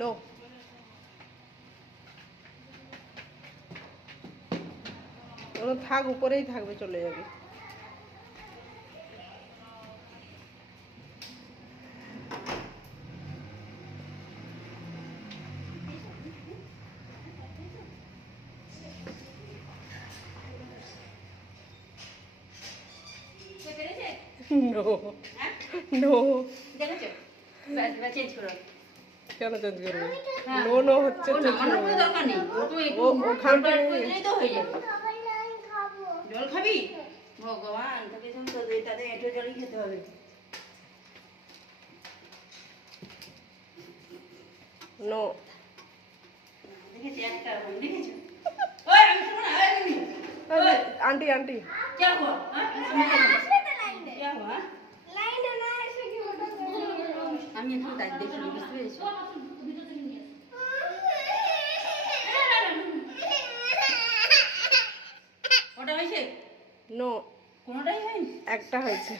No. ওগুলো থাক, উপরেই থাকবে, চলে যাবে। No no. কেন চেঞ্জ করবে? নো নো হচ্ছে, ওখান জল খাবি? ভগবান, তোকে তো এটাতে এঁটো জলই খেতে হবে। নো। দেখেছি একটা, দেখেছো? ওই আমি শুনো না, ওই তুমি। ওই आंटी आंटी क्या हुआ? हां क्या हुआ? लाइन ना ऐसे क्यों होता है? আমি একটু তাই দেখি, বুঝতে পেরেছো? ওটা হয়েছে? নো। কোনোটাই হয়নি? একটা হয়েছে।